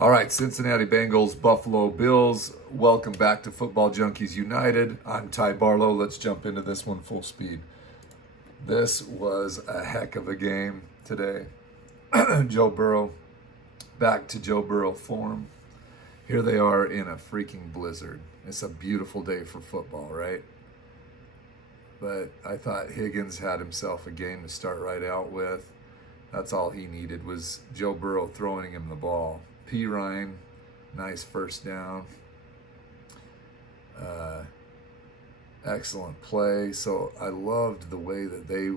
All right, Cincinnati Bengals, Buffalo Bills. Welcome back to Football Junkies United. I'm Ty Barlow. Let's jump into this one full speed. This was a heck of a game today. Joe Burrow, back to Joe Burrow form. Here they are in a freaking blizzard. It's a beautiful day for football, right? But I thought Higgins had himself a game to start right out with. That's all he needed was Joe Burrow throwing him the ball. P. Ryan, nice first down. Excellent play. So I loved the way that they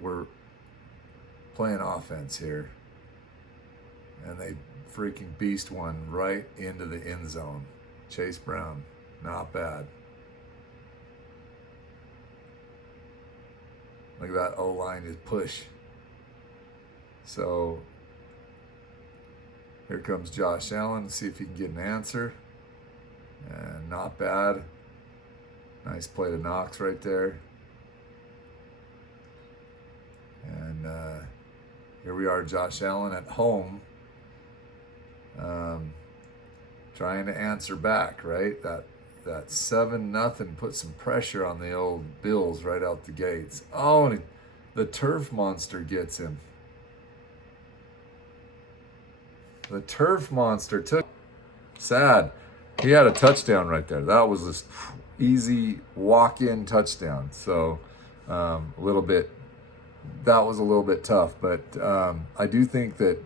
were playing offense here. And they freaking beast one right into the end zone. Chase Brown, not bad. Look at that O-line is push. So here comes Josh Allen. See if he can get an answer. And not bad. Nice play to Knox right there. And here we are, Josh Allen at home. Trying to answer back, right? That 7-0 put some pressure on the old Bills right out the gates. Oh, and the turf monster gets him. The turf monster took. Sad. He had a touchdown right there. That was this easy walk-in touchdown. So that was a little bit tough. But I do think that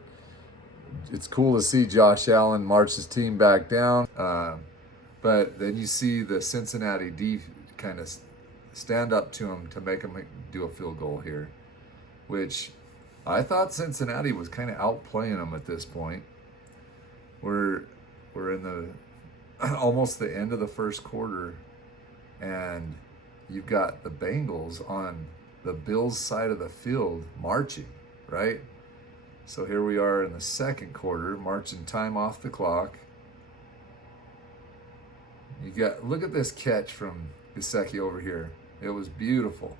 it's cool to see Josh Allen march his team back down. But then you see the Cincinnati D kind of stand up to him to make him do a field goal here, which I thought Cincinnati was kind of outplaying them at this point. We're in the almost the end of the first quarter, and you've got the Bengals on the Bills' side of the field marching, right? So here we are in the second quarter, marching time off the clock. Look at this catch from Gesicki over here. It was beautiful.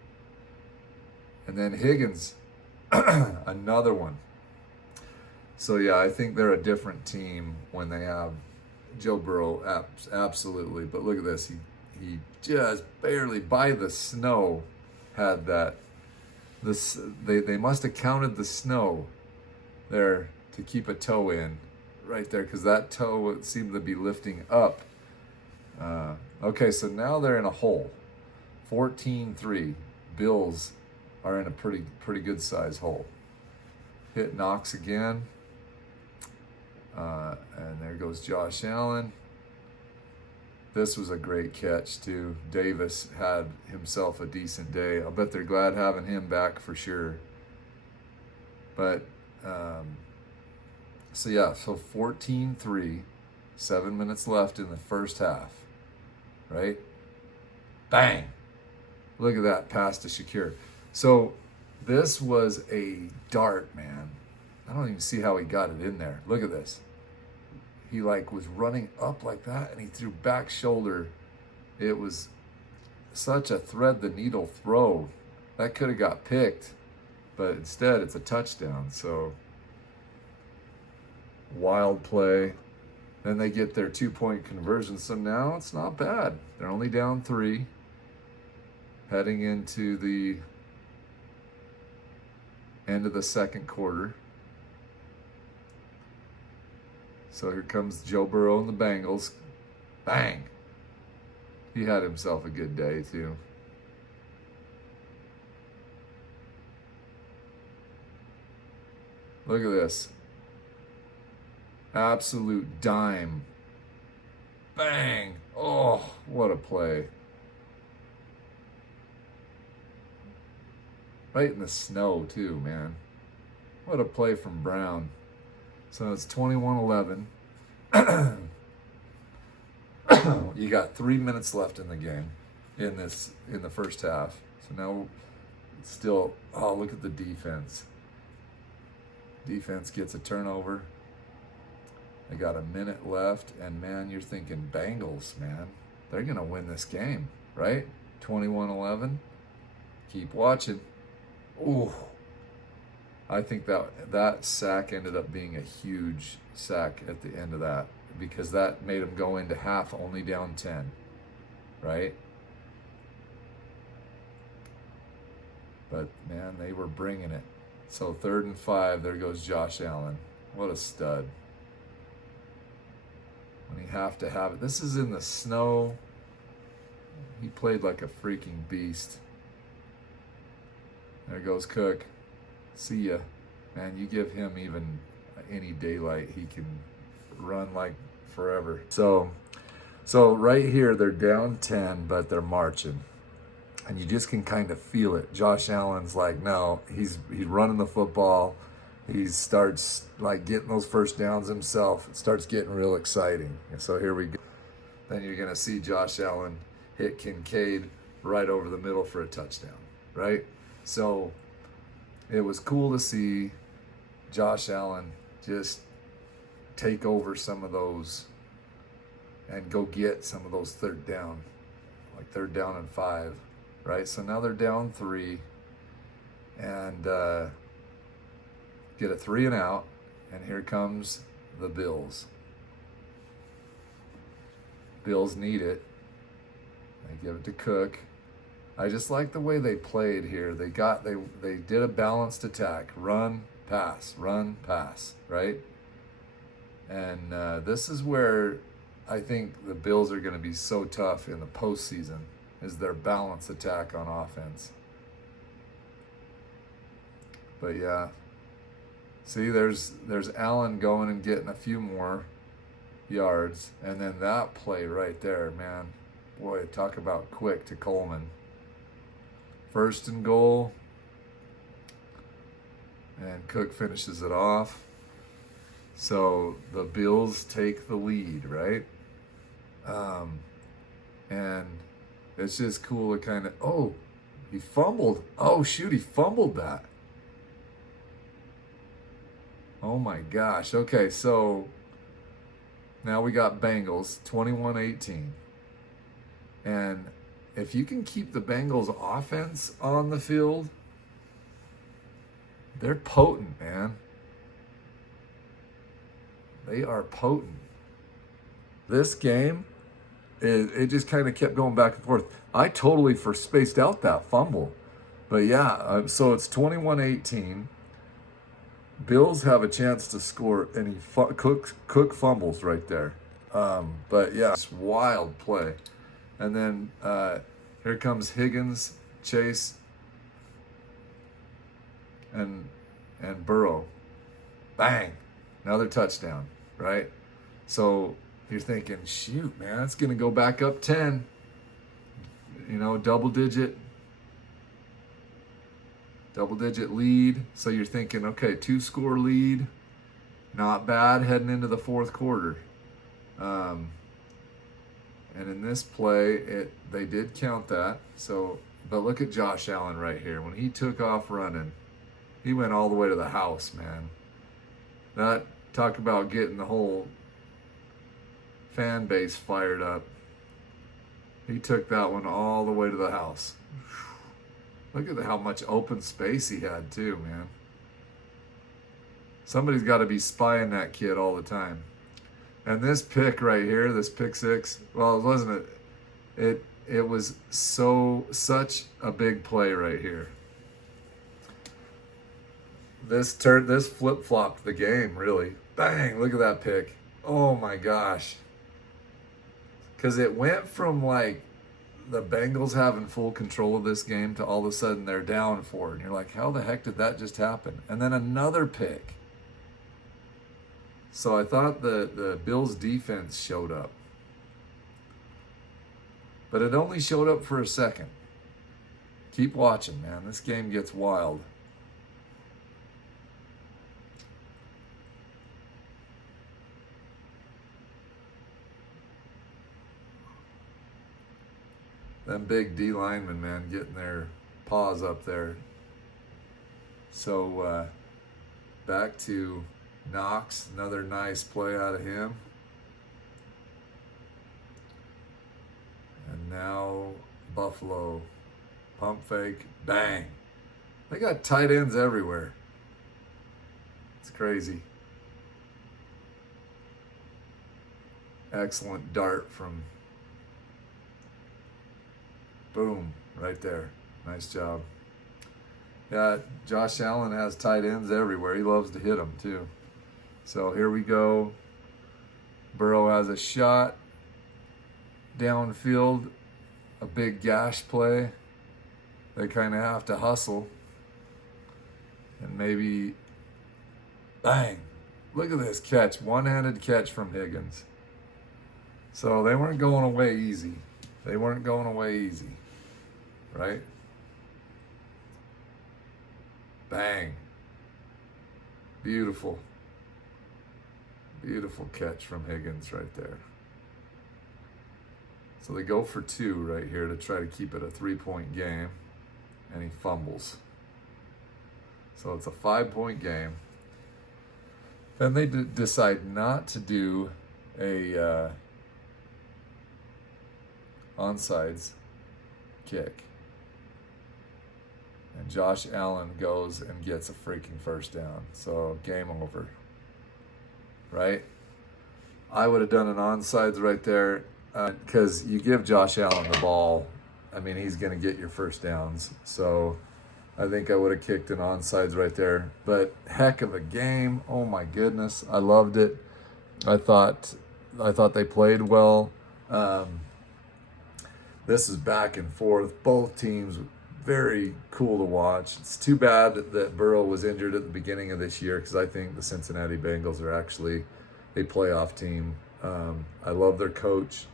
And then Higgins, another one. So yeah, I think they're a different team when they have Joe Burrow, absolutely. But look at this, he just barely by the snow had that. They must have counted the snow there to keep a toe in right there, because that toe seemed to be lifting up. Okay, so now they're in a hole. 14-3. Bills are in a pretty good size hole. Hit Knox again. And there goes Josh Allen. This was a great catch too. Davis had himself a decent day. I'll bet they're glad having him back for sure. But so 14-3, 7 minutes left in the first half, right? Bang! Look at that pass to Shakir. So this was a dart, man. I don't even see how he got it in there. Look at this. He was running up like that, and he threw back shoulder. It was such a thread the needle throw. That could have got picked, but instead it's a touchdown. So wild play. Then they get their 2-point conversion. So now it's not bad. They're only down 3, heading into the end of the second quarter. So here comes Joe Burrow and the Bengals. Bang! He had himself a good day too. Look at this. Absolute dime. Bang! Oh, what a play. Right in the snow too, man. What a play from Brown. So it's 21-11. You got 3 minutes left in the game, in the first half. So now it's still, oh, look at the defense. Defense gets a turnover. They got a minute left, and man, you're thinking Bengals, man. They're gonna win this game, right? 21-11. Keep watching. Ooh. I think that sack ended up being a huge sack at the end of that, because that made them go into half only down 10, right? But man, they were bringing it. So 3rd and 5, there goes Josh Allen. What a stud. When you have to have it. This is in the snow. He played like a freaking beast. There goes Cook. See ya. Man, you give him even any daylight, he can run like forever. So right here, they're down 10, but they're marching. And you just can kind of feel it. Josh Allen's like, no, he's running the football. He starts like getting those first downs himself. It starts getting real exciting. And so here we go. Then you're going to see Josh Allen hit Kincaid right over the middle for a touchdown, right? So it was cool to see Josh Allen just take over some of those and go get some of those 3rd down, like 3rd down and 5, right? So now they're down 3 and get a 3 and out, and here comes the Bills. Bills need it. They give it to Cook. I just like the way they played here. They did a balanced attack. Run, pass, right? And this is where I think the Bills are going to be so tough in the postseason, is their balanced attack on offense. But yeah, see, there's Allen going and getting a few more yards, and then that play right there, man. Boy, talk about quick to Coleman. 1st and goal, and Cook finishes it off. So the Bills take the lead, right? And it's just cool to kind of, oh, he fumbled. Oh, shoot, he fumbled that. Oh my gosh. Okay, so now we got Bengals 21-18. And if you can keep the Bengals offense on the field, they're potent, man. They are potent. This game, it just kind of kept going back and forth. I totally spaced out that fumble. But yeah, so it's 21-18. Bills have a chance to score, and Cook fumbles right there. But yeah, it's wild play. And then here comes Higgins, Chase, and Burrow. Bang! Another touchdown, right? So you're thinking, shoot, man, it's going to go back up 10. You know, double digit lead. So you're thinking, okay, 2-score lead, not bad heading into the 4th quarter. And in this play, they did count that. So, but look at Josh Allen right here. When he took off running, he went all the way to the house, man. That, talk about getting the whole fan base fired up. He took that one all the way to the house. Look at how much open space he had too, man. Somebody's got to be spying that kid all the time. And this pick right here, this pick 6, well, it wasn't it was such a big play right here. This flip-flopped the game, really. Bang, look at that pick. Oh my gosh. Because it went from like the Bengals having full control of this game to all of a sudden they're down 4. And you're like, how the heck did that just happen? And then another pick. So I thought the Bills defense showed up. But it only showed up for a second. Keep watching, man. This game gets wild. Them big D linemen, man, getting their paws up there. So back to Knox, another nice play out of him. And now Buffalo, pump fake, bang. They got tight ends everywhere. It's crazy. Excellent dart from boom, right there. Nice job. Yeah, Josh Allen has tight ends everywhere. He loves to hit them too. So here we go. Burrow has a shot downfield, a big gash play. They kind of have to hustle. And maybe, bang. Look at this catch, one-handed catch from Higgins. So they weren't going away easy. They weren't going away easy, right? Bang. Beautiful. Beautiful catch from Higgins right there. So they go for 2 right here to try to keep it a 3-point game, and he fumbles. So it's a 5-point game. Then they decide not to do a onside kick. And Josh Allen goes and gets a freaking first down. So game over, right? I would have done an onside right there because you give Josh Allen the ball. I mean, he's going to get your first downs. So I think I would have kicked an onside right there. But heck of a game. Oh my goodness. I loved it. I thought they played well. This is back and forth. Both teams very cool to watch. It's too bad that Burrow was injured at the beginning of this year because I think the Cincinnati Bengals are actually a playoff team. I love their coach.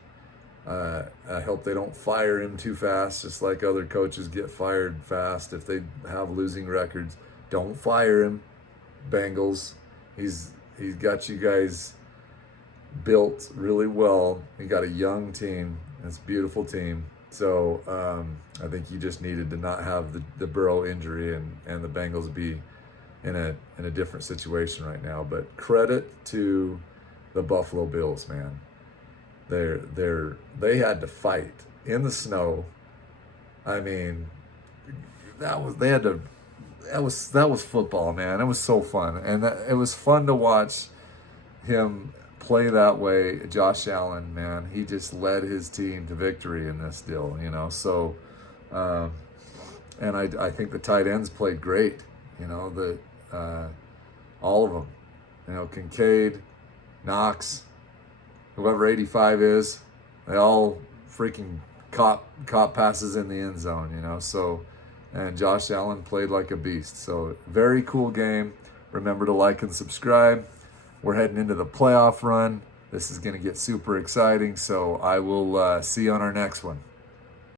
I hope they don't fire him too fast, just like other coaches get fired fast if they have losing records. Don't fire him, Bengals. He's got you guys built really well. He got a young team. It's a beautiful team. So I think you just needed to not have the Burrow injury and the Bengals be in a different situation right now. But credit to the Buffalo Bills, man. They had to fight in the snow. I mean, that was football, man. It was so fun, and it was fun to watch him play that way. Josh Allen, man, he just led his team to victory in this deal, you know. So, and I think the tight ends played great, you know, all of them, you know, Kincaid, Knox, whoever 85 is, they all freaking caught passes in the end zone, you know. So, and Josh Allen played like a beast. So very cool game. Remember to like and subscribe. We're heading into the playoff run. This is going to get super exciting. So I will see you on our next one.